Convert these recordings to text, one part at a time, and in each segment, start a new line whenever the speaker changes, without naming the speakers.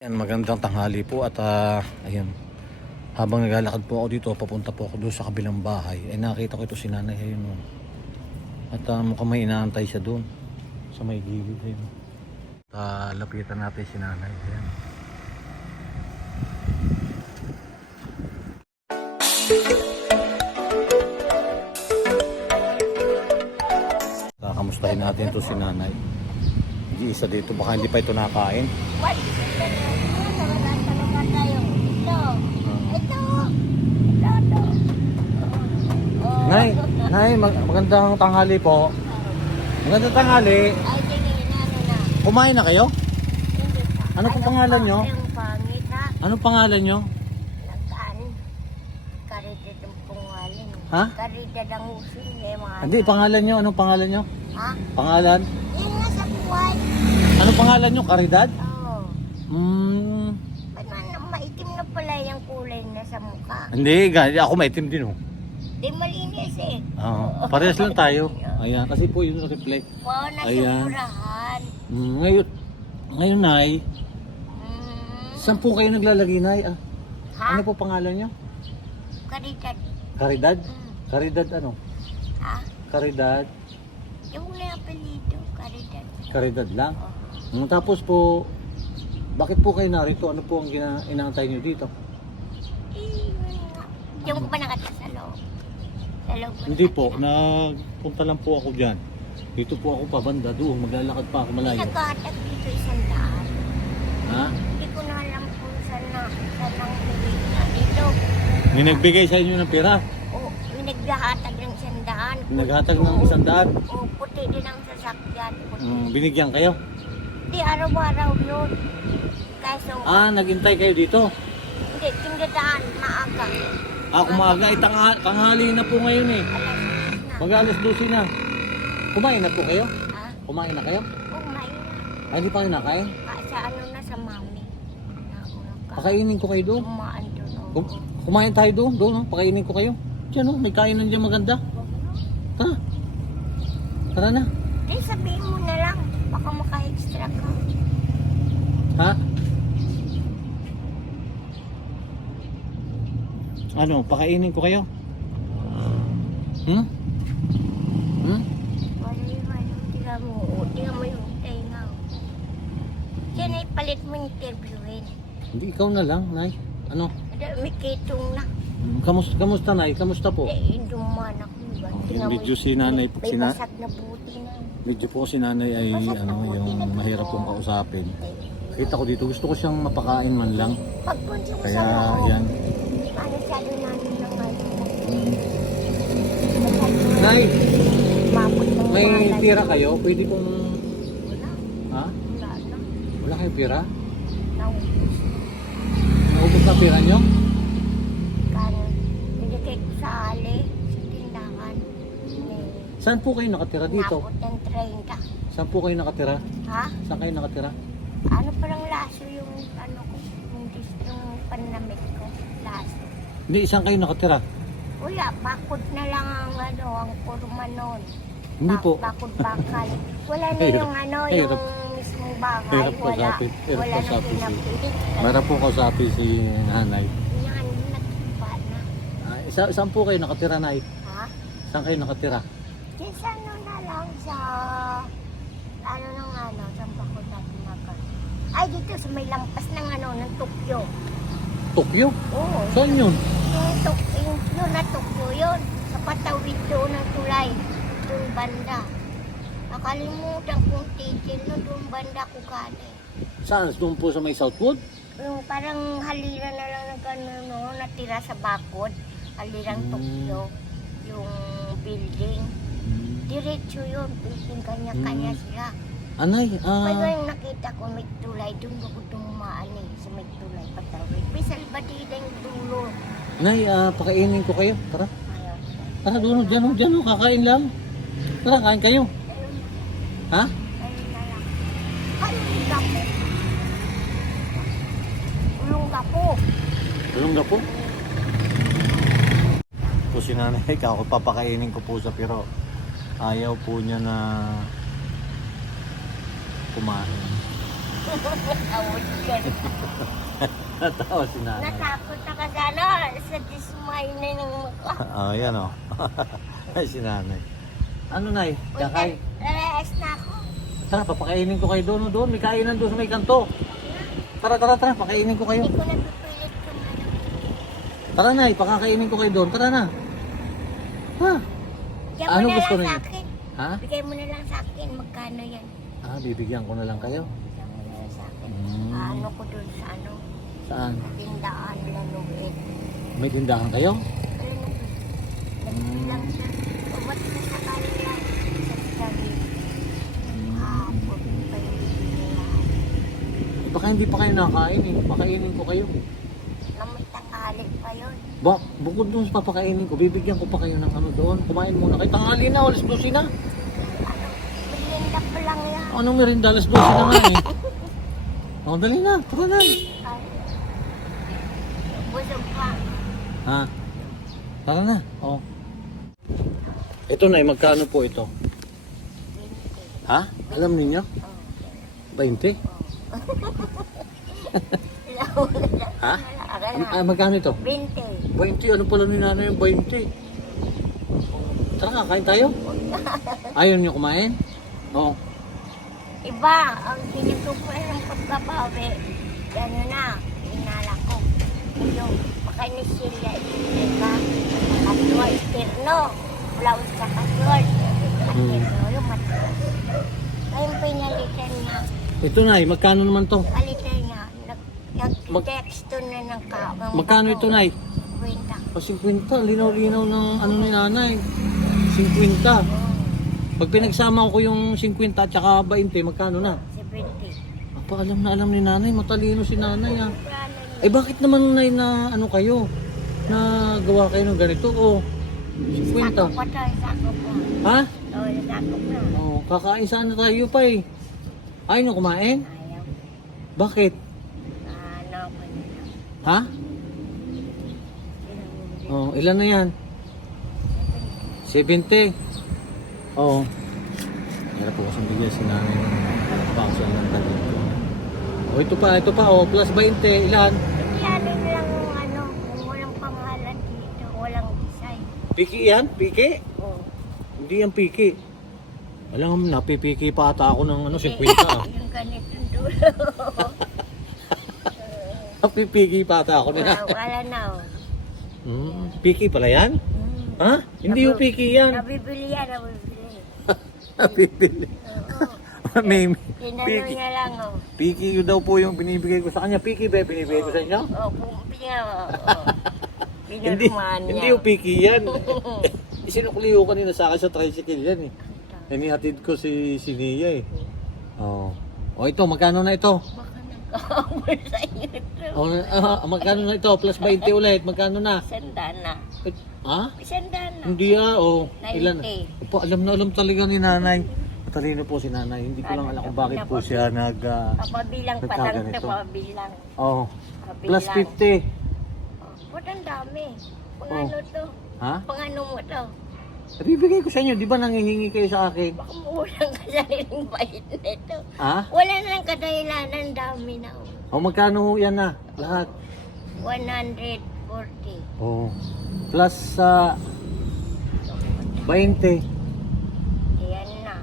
Yan, magandang tanghali po at ah, ayun. Habang naglalakad po ako dito, papunta po ako doon sa kabilang bahay. Ay nakita ko ito si nanay ayun. oh. At ah, mukhang may inaantay siya doon. Sa may gilid ayun. At, ah, lapitan natin si nanay. Ayan. Kakamustahin natin ito si nanay. Isa dito, baka hindi pa ito nakain.
Oh.
Nay, nay, mag- magandang tanghali po. Magandang tanghali.
Ano.
Kumain na kayo? Ano pong pangalan nyo? Anong pangalan nyo? Ha?
Karidad ang usin. Eh, mga
Hindi, pangalan nyo. Anong pangalan nyo?
Ha?
Pangalan?
Yun nga sa buhay.
Anong pangalan nyo? Karidad?
Oo.
Hmm.
Ba't man maitim na pala yung kulay na sa mukha?
Hindi, ganyan. Ako maitim din oh.
Di malinis eh.
Oo. parehas lang tayo. Ayan, kasi po yung reflect.
Wow, nasa
Ayan.
murahan.
Hmm, ngayon, ngayon nay,
Hmm.
saan po kayo naglalagay nay? Ah,
Ha?
ano po pangalan nyo?
Karidad.
Karidad?
Hmm.
Karidad ano?
Ha?
Karidad?
Yung wala apelido, karidad.
Karidad lang?
Oh.
Mm, tapos po, bakit po kayo narito? Ano po ang gina- inaantay niyo dito?
Eh, yun nga. Yung pa nakata sa loob. Sa loob ko
Hindi po, nagpunta lang po ako dyan. Dito po ako pabanda, doon, maglalakad pa ako malayo.
Nagkatag dito isang daan.
Ha?
Hindi ko na alam kung saan na, saan ang bibig na dito.
May nagbigay sa inyo ng pera?
O, may naglahatag ng isang daan.
Naghatag ng isang daan?
O, puti din ang sasakyan. Puti.
Mm, binigyan kayo?
Hindi, araw-araw yun. Kaso,
Ah, naghintay kayo dito?
hindi, tindadaan, maaga.
Ah, kumaga, ay tanga- tanghali na po ngayon eh.
Alas 10 na.
Mag alas 12 na. Kumain na po kayo?
Ha?
Kumain na kayo?
Kumain na.
Ay, hindi pa kayo nakain?
Ka- Sa ano na sa mami. Ka.
Pakainin ko kayo doon.
Kumaan doon. oh.
Kum- kumain tayo doon, doon, oh. pakainin ko kayo. Diyan oh, may kainan dyan maganda. Tara. Tara na.
Di sabihin mo na lang. Baka maka-extra ka.
Ha? Ano, pakainin ko kayo? Hmm? Hmm?
Yung. Tingnan mo. Tingnan mo yung tenga. Yan ay palit mo interviewin.
Hindi, ikaw na lang, Nay. Ano?
May kitong na.
Hmm, Kamusta, kamusta, Nay? Kamusta po?
Eh, duman ako. Tingnan mo
Medyo
yung-
si nanay po,
May
si na-
basag na buti na.
medyo po si nanay ay ano, yung mahirap pong kausapin. Kita ko dito, gusto ko siyang mapakain man lang.
Pagpunta mo
Kaya,
sa loob.
yan.
Ano sabi namin ng ano.
Nay, may tira kayo? Pwede pong... Ha?
Wala na.
Wala kayong pira?
Naubos.
Naubos na pira nyo?
Kano, binigay ko sa ali, sa tindahan.
Saan po kayo nakatira dito?
Napot ng 30.
Saan po kayo nakatira?
Ha?
Saan kayo nakatira?
Ano parang laso yung ano ko, yung, yung panamit ko, laso.
Hindi, saan kayo nakatira?
Wala, bakod na lang ang ano, ang kurma nun.
Hindi po.
Bakod bakal. Wala na yung ano, yung mismong bahay.
Hirap
Wala,
kausapin. Hirap
wala na
kausapin siya.
pinapilit.
Meron po kausapin si nanay.
Yan, nagkiba na.
Ah, sa, saan po kayo nakatira, Nay?
Ha?
Saan kayo nakatira?
Sa ano na lang sa ano nang ano, saan ba ko natin naka? Ay, dito sa may lampas ng ano, ng Tokyo.
Tokyo?
Oo.
Saan yun?
Yung, tok, yung, yun na Tokyo yun. Sa patawid doon ng tulay. Doon banda. Nakalimutan kong titil no, doon banda ko galing.
Saan? Doon po sa may Southwood?
Yung parang halira na lang ng gano'n, no, natira sa bakod. Halirang
Mm.
Tokyo. Yung building. Diretso yun. Building kanya-kanya
Mm.
sila.
Anay, ah...
yung nakita ko may tulay, doon ako dumaan eh, sa may tulay patawid. May salbadida yung dulo.
Nay, ah, pakainin ko kayo. Tara.
Ayaw.
Tara, doon, dyan, oh, dyan, oh, kakain lang. Tara, kain kayo. Ha?
ayun na lang. Ay, ulong gapo. Ulong gapo.
Tulong na po. Si nanay, ako papakainin ko po siya pero ayaw po niya na kumain.
Awad ka na.
Natawa si nanay.
Natakot na ka sana sa dismay na ng mukha.
Ah, yan o. Ay, si nanay. Ano, nay? Kakay?
Relax na ako.
Tara, papakainin ko kayo doon. Doon, may kainan doon sa may kanto. Tara, tara, tara. Pakainin ko kayo.
Hindi ko napipilit kumain.
Tara, nay. Pakakainin ko kayo doon. Tara na. Ha?
Bigyan
Ano
mo na
gusto
lang
niyo?
sa akin.
Ha?
Bigay mo na lang sa akin. Magkano yan?
Ah, bibigyan ko na lang kayo.
Bigyan mo na lang sa akin.
Hmm.
Ano ko dun sa ano?
Saan?
Tindaan lanuin.
May tindahan kayo?
Alam mo ba? Lang siya. Umat na sa kanila. Sa sarili. Hapon pa yung bibigyan.
Baka hindi pa kayo nakain eh. Pakainin ko kayo.
Na may tanghali pa yun.
Ba, bukod doon sa papakainin ko, bibigyan ko pa kayo ng ano doon. Kumain muna kayo. Tanghali na, alas 12 na.
Ano? Merienda pa lang yan.
Anong merinda? Alas 12 na nga eh. Oh, dali na. Tara na.
Ay. Busog pa.
Ha? Tara na. Oh. Ito na, magkano po ito?
20.
Ha? Alam ninyo?
Oh.
20? Ha? Ah, magkano ito?
20.
20, ano pala ni nanay yung 20? Tara, kain tayo. Ayaw niyo kumain? Oo.
Iba, ang sinusupan ng pagbabawi, gano'n na, inala ko. Uyo, makainis sila, diba? Katwal, tirno, blouse sa katwal,
Hmm.
tirno, yung matwal. Ngayon pinalitan niya,
Ito na, magkano naman to?
palitan niya,
Mag-
nag-text to na ng ka. ng
Magkano ito, Nay?
Kwenta.
O 50, linaw-linaw ng ano ni nanay. 50. Pag pinagsama ko yung 50 at saka 20, magkano na?
70.
Apa, alam na alam ni nanay, matalino si nanay ah. Eh bakit naman nay na ano kayo? Na gawa kayo ng ganito? Oh, 50.
Sakop pa to, sakop.
Ha?
Oo, sakop na.
Oh, kakain sana tayo pa eh. Ayaw nyo kumain?
Ayaw.
Bakit?
Ano ko nila.
Ha? Oh, ilan na yan? 70. Oo. Hirap po kasing bigyan si nanay ng pangsol ng talento. Oh, ito pa, ito pa. Oh, plus 20. Ilan?
Ano lang yung ano, kung walang pangalan dito, walang design.
Piki yan? Piki?
Oh.
Hindi yan piki. Alam mo, napipiki pa ata ako ng ano, 50 ah.
Yung ganitong dulo.
Napipiki pa ata ako nila.
wala, wala na oh.
Hmm, piki pala yan?
Hmm.
Ha? Hindi yung piki yan.
Nabibili yan, nabibili. Oo.
May
Tinanong
piki.
niya lang oh.
Piki yun daw po yung binibigay ko sa kanya. Piki ba yung binibigay ko sa inyo?
Oh, pumpi niya oh. oh.
Hindi,
Pinirmahan niya.
hindi yung piki yan. Isinukli ko kanina sa akin sa tricycle yan eh. Inihatid ko si, si Nia eh. Oo. Oh. ito, magkano na ito?
Baka sa iyo.
Oh, ah, magkano na ito? Plus 20 ulit. Magkano na?
Sanda na.
Ha?
Sanda na.
Hindi ah. Oh,
90.
ilan? Opo, alam na alam talaga ni nanay. Matalino po si nanay. Hindi ko lang alam kung bakit po siya nag... ah,
Papabilang pa lang ito,
Nagkaganito.
papabilang.
oh,
Pabilang.
plus 50.
Ba't ang dami? Pang
Oh.
ano to?
Ha?
Pang ano mo to?
Bibigay ko sa inyo. Di ba nangihingi kayo sa akin?
Baka maulang ka sa rin bait nito.
Ha?
Wala nang kadahilanan, dami na. oh.
O magkano ho yan na? Lahat.
140.
Oh. Plus sa 20.
Ayan na.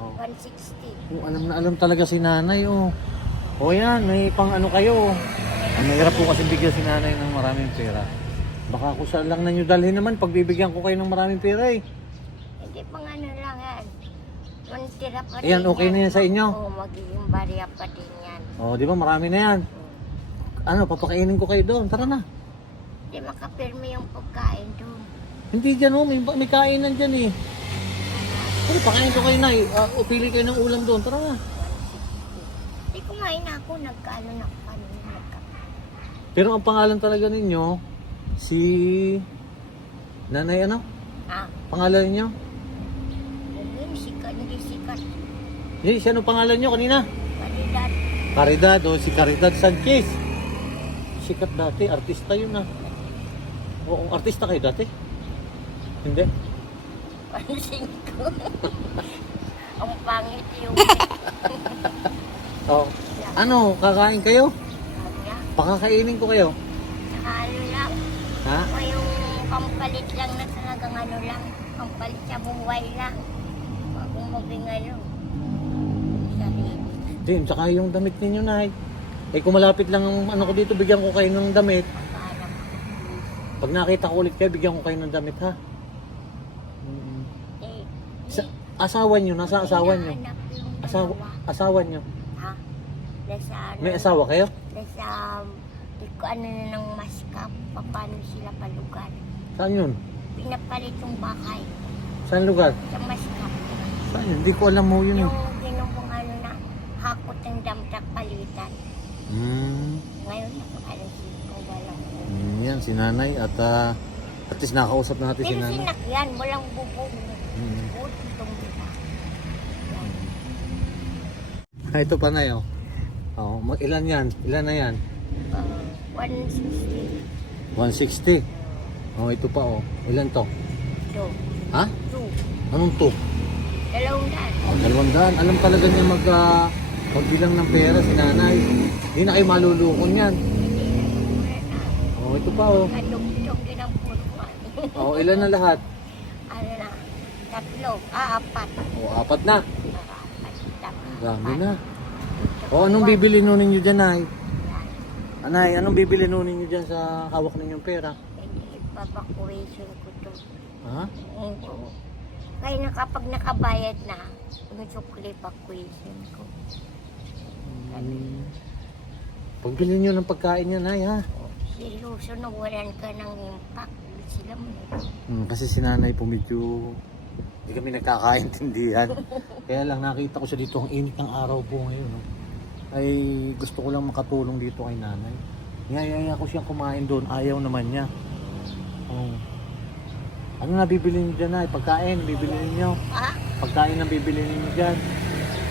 Oh.
160.
Oh, alam na alam talaga si nanay oh. O yan, may pang ano kayo. Ang mahirap po kasi bigyan si nanay ng maraming pera. Baka kung saan lang na nyo dalhin naman, pagbibigyan ko kayo ng maraming pera eh.
Hindi pang ano lang yan. Mantira pa
Ayan, okay na yan sa inyo?
Oo, magiging barya pa din yan.
O, di ba marami na yan. Ano, papakainin ko kayo doon. Tara na.
Hindi makapirme yung pagkain doon.
Hindi dyan oh, may, may kainan dyan eh. Ano, pakain ko kayo na uh, upili kayo ng ulam doon. Tara na.
Hindi kumain na ako, nagkaano na ako kanina. Nagka...
Pero ang pangalan talaga ninyo, si... Nanay ano?
Ah,
Pangalan ninyo?
yun, sikat, hindi sikat.
Hindi, siya ano pangalan nyo kanina?
Kandidat.
Caridad o si Caridad Sanchez. Sikat dati, artista yun ah. Oo, artista kayo dati? Hindi?
Pansin ko. Ang pangit yung...
Oo. Ano, kakain kayo? Pakakainin ko kayo.
saka ano lang,
Ha?
o yung kampalit lang na talagang ano lang, kampalit sa buhay lang. Maging ano, sarili.
Din, tsaka yung damit ninyo, Nay. Eh, kung malapit lang ang ano ko dito, bigyan ko kayo ng damit. Pag nakita ko ulit kayo, bigyan ko kayo ng damit, ha? Mm.
eh,
Sa, asawa nyo, nasa asawa nyo?
yung
Asawa,
dalawa.
asawa nyo?
Ha? Nasa ano,
May asawa kayo?
nasa, di ko ano na ng maskap, paano sila palugar.
Saan yun?
Pinapalit yung bakay
Saan lugar?
sa maskap.
Saan yun? Hindi ko alam mo yun.
Yung
eh.
ginawang ano na, hakot ng damtak palitan.
Hmm.
Ngayon, walang
Mm, yan, si nanay. At ah, at least nakausap natin si
Pero
nanay.
sinakyan, walang bubong.
Mm.
Buti itong kita.
Ah, ito pa na yun. Oh, mag- ilan yan? Ilan na yan?
Uh, 160.
160. Oh, ito pa oh. Ilan to?
Do.
Ha?
Two.
Anong to?
Dalawang daan.
Oh, dalawang daan. Alam talaga niya mag, ah, magbilang ng pera si nanay. Hindi na kayo malulukon yan.
Hindi na mura na.
Oh, ito pa oh.
Kadugtog din ang pulwan.
Oh, ilan na lahat?
ano na? Tatlo. Ah, apat.
Oh, apat na.
Ah, apat.
Dami na. Oh, anong bibili nun ninyo dyan, Nay? Anay, anong bibili nun ninyo dyan sa hawak ninyong pera?
Hindi, evacuation ko to.
Ha?
Oo. Kaya na kapag nakabayad na, umusukli evacuation ko.
Hmm. Pagbili nyo ng pagkain yan, Nay, ha?
Si Luso nawalan ka ng impact. Sila mo.
Hmm, kasi si nanay po medyo hindi kami nagkakaintindihan. Kaya lang nakita ko siya dito ang init ng araw po ngayon. No? Ay gusto ko lang makatulong dito kay nanay. Niyayaya ko siyang kumain doon. Ayaw naman niya. Oh. Ano na bibili niyo dyan ay? Pagkain, bibili niyo.
Ah?
Pagkain ang bibili niyo dyan.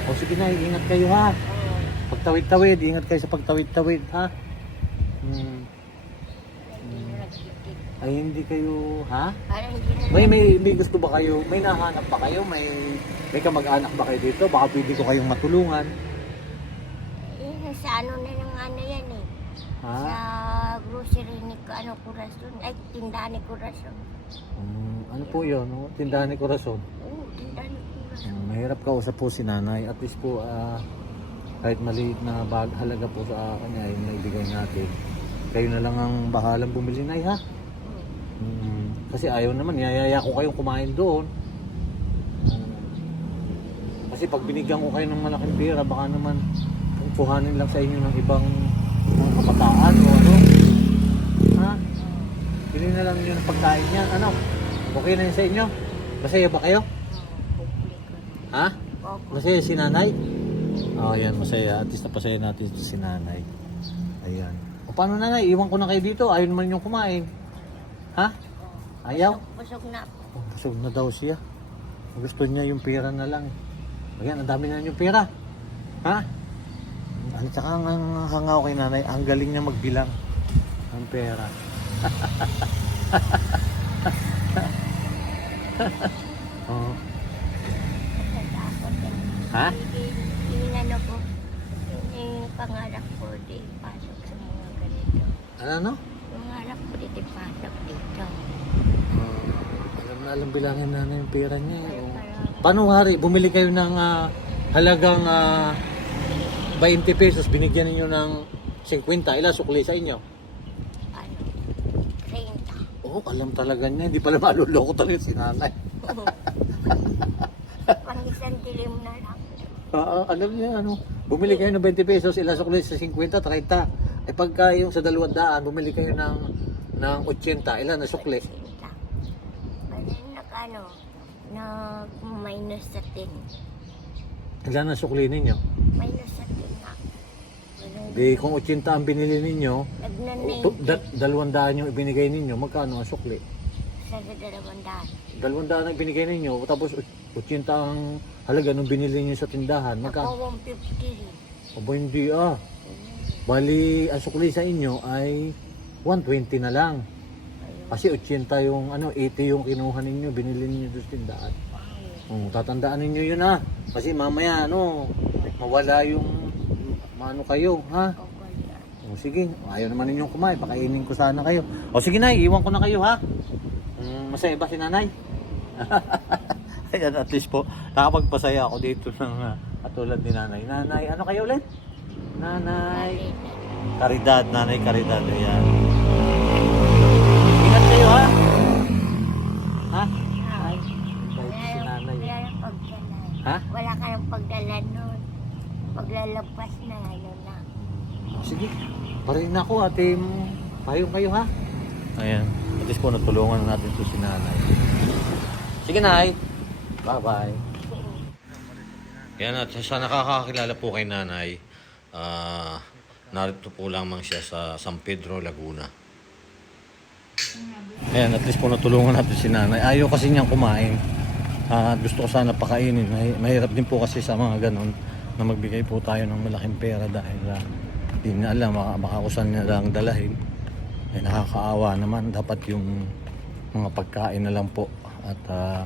O sige na, ingat kayo ha. Pagtawid-tawid, ingat kayo sa pagtawid-tawid ha. Hmm. Ay hindi kayo, ha?
Parang hindi na
May, may, may gusto ba kayo? May nahanap ba kayo? May, may kamag-anak ba kayo dito? Baka pwede ko kayong matulungan.
Eh, sa ano na ng ano yan eh.
Ha?
Sa grocery ni ano, Corazon. Ay, tindahan ni Corazon.
Um, ano po yun? No? Tindahan ni Corazon.
Oo, tindahan ni Corazon.
Um, mahirap kausap po si nanay. At least po, ah, kahit maliit na bag, halaga po sa kanya, yung naibigay natin. Kayo na lang ang bahalang bumili na ha?
Hmm.
Mm, kasi ayaw naman, yayaya ko kayong kumain doon. Kasi pag binigyan ko kayo ng malaking pera, baka naman kuhanin lang sa inyo ng ibang mga kabataan o ano. Ha? Bili na lang niyo ng pagkain niyan. Ano? Okay na yun sa inyo? Masaya ba kayo? Ha? Masaya si nanay? Oh, yan. Masaya. At least napasaya natin si nanay. Ayan. O paano nanay? Iwan ko na kayo dito. Ayaw naman yung kumain. Ha? Ayaw?
Busog na po.
Oh, busog na daw siya. Gusto niya yung pera na lang. Ayan, ang dami na yung pera. Ha? Ano tsaka ang ang hangaw kay nanay, ang galing niya magbilang ng pera. oh. Ha?
Yung ano ko, yung pangarap ko, di pasok sa mga ganito.
Ano no?
Pangarap ko, di pasok
alam bilangin na yung pera niya. eh.
Parang,
Paano hari, bumili kayo ng ah, halagang ah, 20 pesos, binigyan ninyo ng 50, ilan sukli sa inyo?
ano, 30.
Oo, oh, alam talaga niya. Hindi pala maluloko talaga si nanay.
Pang isang dilim na lang.
Oo, alam niya, ano. Bumili kayo ng 20 pesos, ilasok ulit sa 50, 30. Eh pagka yung sa 200, bumili kayo ng, ng 80, ilan na sukli?
30. Parang nag, ano, nag minus sa 10.
Ilan na sukli ninyo?
Minus sa 10 na.
Di kung 80 ang binili ninyo,
Nagna-90
to, da, 200 yung ibinigay ninyo, magkano ang sukli?
sa dalawang daan.
200 ang ibinigay ninyo, tapos 80 ang halaga nung binili niyo sa tindahan, magkano?
Ako 150 rin.
Aba hindi ah. Bali, ang sukli sa inyo ay 120 na lang. Kasi 80 yung ano, 80 yung kinuha ninyo, binili ninyo doon tindahan. Oh, tatandaan ninyo yun ha. Kasi mamaya ano, mawala yung Mano kayo, ha? O sige, ayaw naman ninyong kumain. Pakainin ko sana kayo. O sige na, iwan ko na kayo ha. Mm, masaya ba si nanay? Ayan, at least po, nakapagpasaya ako dito ng uh, katulad ni nanay. Nanay, ano kayo ulit? Nanay. Karidad, nanay karidad. Ayan. Kayo ha. Ha? Ay, bait si nanay.
Wala nang pagdala.
Ha?
Wala ka nang pagdala nun. Paglalabas na, ano na.
Sige, parin na ako ate. Payong kayo ha. Ayan, at least po natulungan na natin to si nanay. Sige nay. Bye-bye. Yan at sa nakakakilala po kay nanay, ah, narito po lamang siya sa San Pedro, Laguna. Ayan, at least po natulungan natin si nanay. Ayaw kasi niyang kumain. Ah, gusto ko sana pakainin. Mahi- Mahirap din po kasi sa mga ganon na magbigay po tayo ng malaking pera dahil ah, hindi na alam, makausan niya lang dalahin. Ay nakakaawa naman. Dapat yung mga pagkain na lang po. At ah,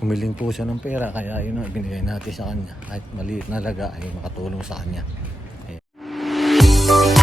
humiling po siya ng pera. Kaya yun ang binigay natin sa kanya. Kahit maliit na laga ay makatulong sa kanya. Ayan.